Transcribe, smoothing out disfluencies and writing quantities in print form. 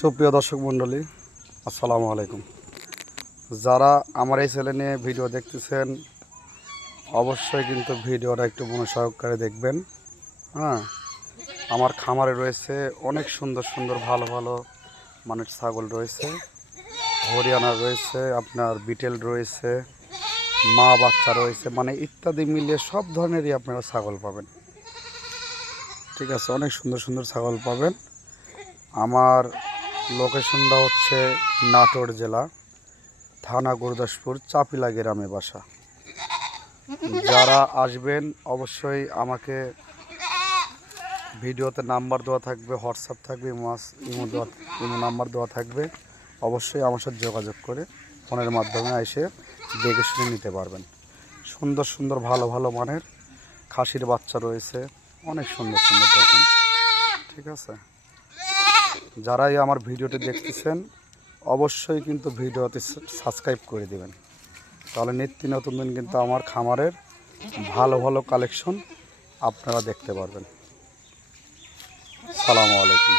সুপ্রিয় দর্শক মণ্ডলী, আসসালামু আলাইকুম। যারা আমার এই চ্যানেলে নিয়ে ভিডিও দেখতেছেন অবশ্যই কিন্তু ভিডিওটা একটু মনোসহকারে দেখবেন। আমার খামারে রয়েছে অনেক সুন্দর সুন্দর ভালো ভালো মানের ছাগল রয়েছে, হরিয়ানা রয়েছে, আপনার বিটেল রয়েছে, মা বাচ্চা রয়েছে, মানে ইত্যাদি মিলিয়ে সব ধরনেরই আপনারা ছাগল পাবেন। ঠিক আছে, অনেক সুন্দর সুন্দর ছাগল পাবেন। আমার লোকেশনটা হচ্ছে নাটোর জেলা, থানা গুরুদাসপুর, চাপিলা গ্রামে বাসা। যারা আসবেন অবশ্যই আমাকে ভিডিওতে নাম্বার দেওয়া থাকবে, হোয়াটসঅ্যাপ থাকবে, ইমো নাম্বার দেওয়া থাকবে। অবশ্যই আমার সাথে যোগাযোগ করে ফোনের মাধ্যমে এসে দেখে শুনে নিতে পারবেন। সুন্দর সুন্দর ভালো ভালো মানের খাসির বাচ্চা রয়েছে, অনেক সুন্দর সুন্দর দেখেন। ঠিক আছে, যারাই আমার ভিডিওটি দেখতেছেন অবশ্যই কিন্তু ভিডিওতে সাবস্ক্রাইব করে দেবেন, তাহলে নিত্য নতুন দিন কিন্তু আমার খামারের ভালো ভালো কালেকশন আপনারা দেখতে পারবেন। আসসালামু আলাইকুম।